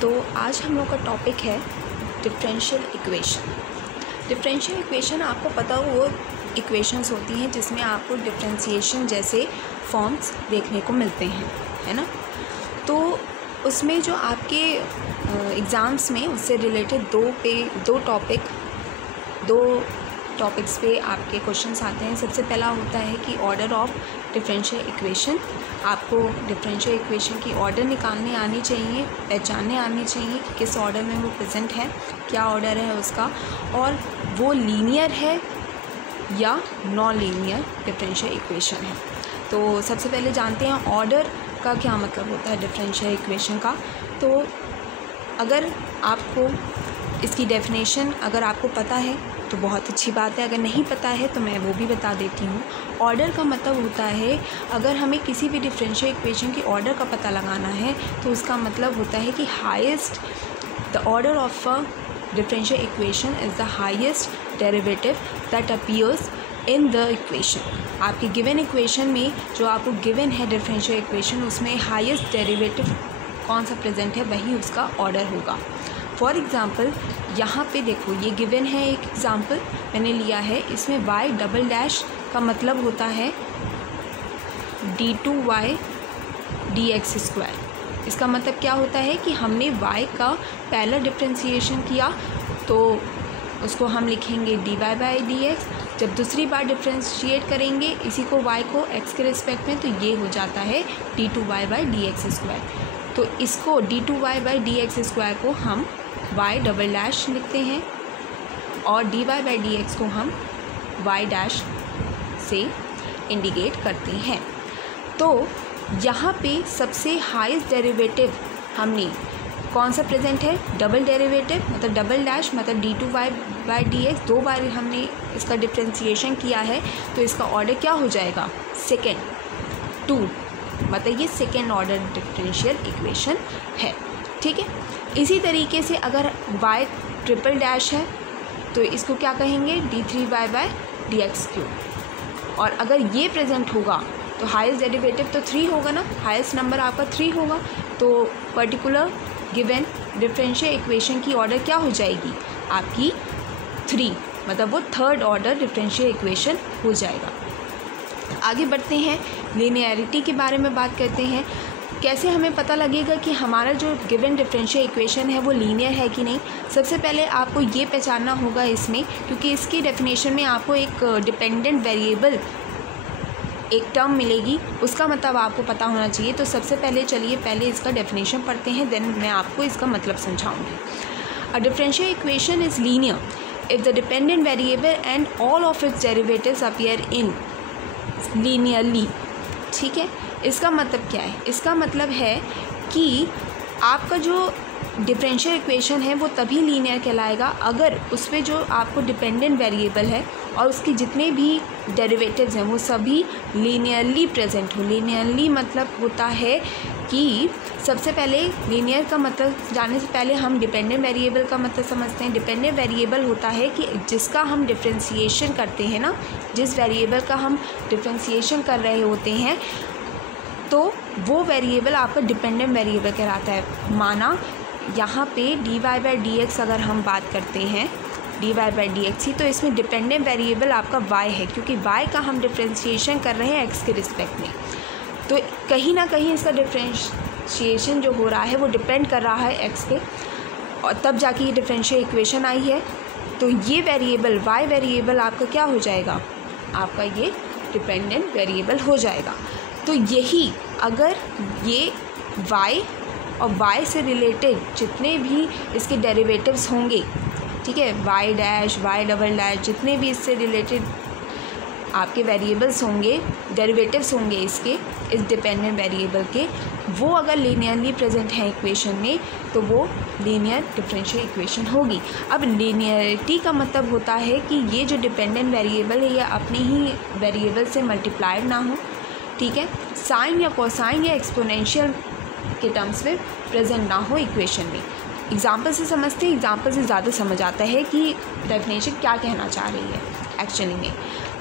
तो आज हम लोग का टॉपिक है डिफरेंशियल इक्वेशन। डिफरेंशियल इक्वेशन आपको पता हो वो इक्वेशंस होती हैं जिसमें आपको डिफरेंशिएशन जैसे फॉर्म्स देखने को मिलते हैं, है ना। तो उसमें जो आपके एग्ज़ाम्स में उससे रिलेटेड दो टॉपिक्स पे आपके क्वेश्चंस आते हैं। सबसे पहला होता है कि ऑर्डर ऑफ डिफरेंशियल इक्वेशन। आपको डिफरेंशियल इक्वेशन की ऑर्डर निकालने आनी चाहिए, पहचानने आनी चाहिए कि किस ऑर्डर में वो प्रेजेंट है, क्या ऑर्डर है उसका, और वो लीनियर है या नॉन लीनियर डिफरेंशियल इक्वेशन है। तो सबसे पहले जानते हैं ऑर्डर का क्या मतलब होता है डिफरेंशियल इक्वेशन का। तो अगर आपको इसकी डेफिनेशन अगर आपको पता है तो बहुत अच्छी बात है, अगर नहीं पता है तो मैं वो भी बता देती हूँ। ऑर्डर का मतलब होता है अगर हमें किसी भी डिफरेंशियल इक्वेशन की ऑर्डर का पता लगाना है तो उसका मतलब होता है कि highest the order of a differential equation is the highest derivative that appears in the equation. आपकी गिवन इक्वेशन में जो आपको गिवन है डिफरेंशियल इक्वेशन, उसमें हाईएस्ट डेरिवेटिव कौन सा प्रेजेंट है वही उसका ऑर्डर होगा। फॉर एग्ज़ाम्पल यहाँ पे देखो, ये गिवन है, एक एग्ज़ाम्पल मैंने लिया है, इसमें y डबल डैश का मतलब होता है d2y dx स्क्वायर। इसका मतलब क्या होता है कि हमने y का पहला डिफरेंशिएशन किया तो उसको हम लिखेंगे dy बाई dx। जब दूसरी बार डिफरेंशिएट करेंगे इसी को y को x के रिस्पेक्ट में, तो ये हो जाता है d2y बाई dx स्क्वायर। तो इसको d2y बाई dx स्क्वायर को हम y डबल डैश लिखते हैं और dy बाई dx को हम y डैश से इंडिकेट करते हैं। तो यहाँ पे सबसे हाईएस्ट डेरिवेटिव हमने कौन सा प्रेजेंट है, डबल डेरिवेटिव, मतलब डबल डैश मतलब d2y बाई dx। दो बार हमने इसका डिफरेंशिएशन किया है तो इसका ऑर्डर क्या हो जाएगा, सेकेंड 2, मतलब ये सेकेंड ऑर्डर डिफरेंशियल इक्वेशन है, ठीक है। इसी तरीके से अगर y ट्रिपल डैश है तो इसको क्या कहेंगे, d3y बाई dx क्यूब। और अगर ये प्रेजेंट होगा तो हाईएस्ट डेरिवेटिव तो 3 होगा ना, हाईएस्ट नंबर आपका 3 होगा, तो पर्टिकुलर गिवन डिफरेंशियल इक्वेशन की ऑर्डर क्या हो जाएगी आपकी 3, मतलब वो थर्ड ऑर्डर डिफरेंशियल इक्वेशन हो जाएगा। आगे बढ़ते हैं, लीनियरिटी के बारे में बात करते हैं। कैसे हमें पता लगेगा कि हमारा जो गिवन डिफरेंशियल इक्वेशन है वो लीनियर है कि नहीं। सबसे पहले आपको ये पहचानना होगा इसमें, क्योंकि इसकी डेफिनेशन में आपको एक डिपेंडेंट वेरिएबल एक टर्म मिलेगी, उसका मतलब आपको पता होना चाहिए। तो सबसे पहले चलिए पहले इसका डेफिनेशन पढ़ते हैं, देन मैं आपको इसका मतलब समझाऊंगी। A differential equation is linear if the dependent variable and all of its derivatives appear in linearly, ठीक है। इसका मतलब क्या है, इसका मतलब है कि आपका जो डिफरेंशियल इक्वेशन है वो तभी लीनियर कहलाएगा अगर उस पर जो आपको डिपेंडेंट वेरिएबल है और उसके जितने भी डेरिवेटिव्स हैं वो सभी लीनियरली प्रेजेंट हो। लीनियरली मतलब होता है कि सबसे पहले लीनियर का मतलब जानने से पहले हम डिपेंडेंट वेरिएबल का मतलब समझते हैं। डिपेंडेंट वेरिएबल होता है कि जिसका हम डिफरेंशिएशन करते हैं ना, जिस वेरिएबल का हम डिफरेंशिएशन कर रहे होते हैं तो वो वेरिएबल आपका डिपेंडेंट वेरिएबल कहलाता है। माना यहाँ पे dy बाई dx अगर हम बात करते हैं dy बाई dx ही, तो इसमें डिपेंडेंट वेरिएबल आपका y है, क्योंकि y का हम डिफरेंशिएशन कर रहे हैं x के रिस्पेक्ट में। तो कहीं ना कहीं इसका डिफरेंशिएशन जो हो रहा है वो डिपेंड कर रहा है x पे, और तब जाके ये डिफरेंशियल इक्वेशन आई है। तो ये वेरिएबल y वेरिएबल आपका क्या हो जाएगा, आपका ये डिपेंडेंट वेरिएबल हो जाएगा। तो यही अगर ये y और y से रिलेटेड जितने भी इसके डेरिवेटिव्स होंगे, ठीक है, y dash y double dash जितने भी इससे रिलेटेड आपके वेरिएबल्स होंगे, डेरिवेटिव्स होंगे इसके, इस डिपेंडेंट वेरिएबल के, वो अगर लीनियरली प्रेजेंट हैं इक्वेशन में तो वो लीनियर डिफरेंशियल इक्वेशन होगी। अब लीनियरिटी का मतलब होता है कि ये जो डिपेंडेंट वेरिएबल है ये अपने ही वेरिएबल से मल्टीप्लाइड ना हो, ठीक है, साइन या कोसाइन या एक्सपोनेंशियल के टर्म्स में प्रेजेंट ना हो इक्वेशन में। एग्जाम्पल से समझते हैं, एग्जाम्पल से ज़्यादा समझ आता है कि डेफिनेशन क्या कहना चाह रही है एक्चुअली में।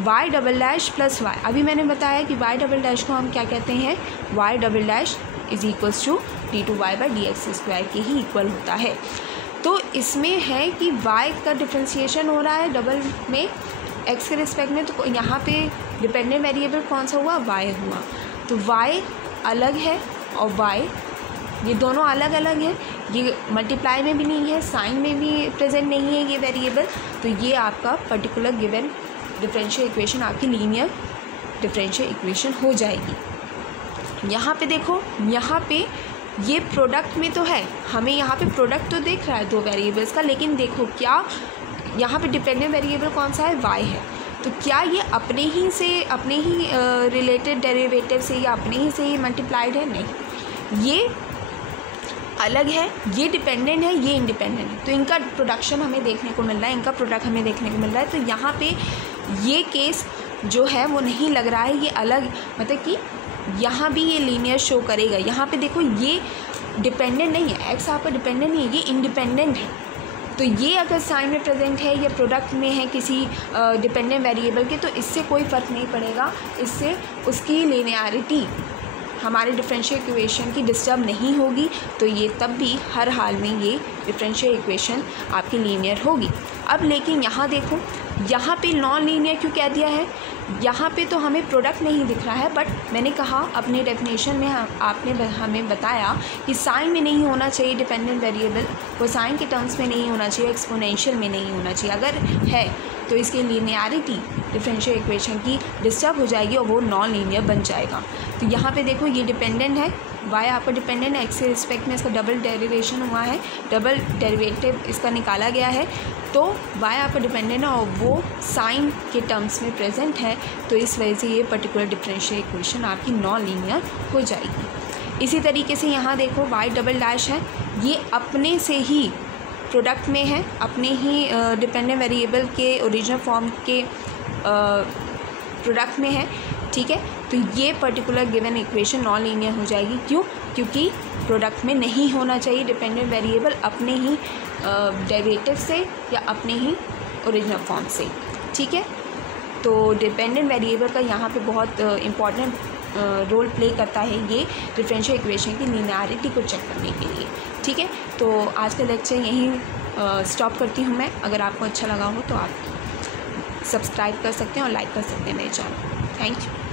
y double dash plus Y, अभी मैंने बताया कि y डबल डैश को हम क्या कहते हैं, y double dash is equals to d2y/dx² के ही इक्वल होता है। तो इसमें है कि y का डिफ्रेंशिएशन हो रहा है डबल में x के रिस्पेक्ट में, तो यहाँ पे डिपेंडेंट वेरिएबल कौन सा हुआ, y हुआ। तो y अलग है और y, ये दोनों अलग अलग हैं, ये मल्टीप्लाई में भी नहीं है, साइन में भी प्रेजेंट नहीं है ये वेरिएबल। तो ये आपका पर्टिकुलर गिवन डिफरेंशियल इक्वेशन आपकी लीनियर डिफरेंशियल इक्वेशन हो जाएगी। यहाँ पे देखो, यहाँ पे ये प्रोडक्ट में तो है, हमें यहाँ पे प्रोडक्ट तो दिख रहा है दो वेरिएबल्स का, लेकिन देखो क्या यहाँ पे डिपेंडेंट वेरिएबल कौन सा है, y है। तो क्या ये अपने ही रिलेटेड डेरिवेटिव से या अपने ही से ही मल्टीप्लाइड है, नहीं, ये अलग है, ये डिपेंडेंट है, ये इंडिपेंडेंट है। तो इनका प्रोडक्शन हमें देखने को मिल रहा है, इनका प्रोडक्ट हमें देखने को मिल रहा है। तो यहाँ पे ये केस जो है वो नहीं लग रहा है, ये अलग, मतलब कि यहाँ भी ये लीनियर शो करेगा। यहाँ पे देखो ये डिपेंडेंट नहीं है, x आपका डिपेंडेंट नहीं है, ये इंडिपेंडेंट है। तो ये अगर साइन में प्रेजेंट है या प्रोडक्ट में है किसी डिपेंडेंट वेरिएबल के, तो इससे कोई फ़र्क नहीं पड़ेगा, इससे उसकी लिनियरिटी हमारे डिफरेंशियल इक्वेशन की डिस्टर्ब नहीं होगी। तो ये तब भी हर हाल में ये डिफरेंशियल इक्वेशन आपकी लीनियर होगी। अब लेकिन यहाँ देखो, यहाँ पे नॉन लीनियर क्यों कह दिया है, यहाँ पे तो हमें प्रोडक्ट नहीं दिख रहा है, बट मैंने कहा अपने डेफिनेशन में आपने हमें बताया कि साइन में नहीं होना चाहिए डिपेंडेंट वेरिएबल, वो साइन के टर्म्स में नहीं होना चाहिए, एक्सपोनेंशियल में नहीं होना चाहिए। अगर है तो इसकी लीनियरिटी डिफरेंशियल इक्वेशन की डिस्टर्ब हो जाएगी और वो नॉन लीनियर बन जाएगा। तो यहाँ पे देखो ये डिपेंडेंट है, y आपका डिपेंडेंट है, x के रिस्पेक्ट में इसका डबल डेरिवेशन हुआ है, डबल डेरिवेटिव इसका निकाला गया है। तो y आपका डिपेंडेंट है और वो साइन के टर्म्स में प्रेजेंट है, तो इस वजह से ये पर्टिकुलर डिफरेंशियल इक्वेशन आपकी नॉन लीनियर हो जाएगी। इसी तरीके से यहाँ देखो y डबल डैश है, ये अपने से ही प्रोडक्ट में है, अपने ही डिपेंडेंट वेरिएबल के ओरिजिनल फॉर्म के प्रोडक्ट में है, ठीक है। तो ये particular given equation non linear हो जाएगी। क्यों? क्योंकि प्रोडक्ट में नहीं होना चाहिए डिपेंडेंट वेरिएबल अपने ही डेरिवेटिव से या अपने ही ओरिजिनल फॉर्म से, ठीक है। तो डिपेंडेंट वेरिएबल का यहाँ पे बहुत इम्पॉर्टेंट रोल प्ले करता है ये डिफरेंशियल इक्वेशन की लिनियरिटी को चेक करने के लिए, ठीक है। तो आज का लेक्चर यहीं स्टॉप करती हूँ मैं। अगर आपको अच्छा लगा हो तो आप सब्सक्राइब कर सकते हैं और लाइक कर सकते हैं मेरे चैनल। Thank you.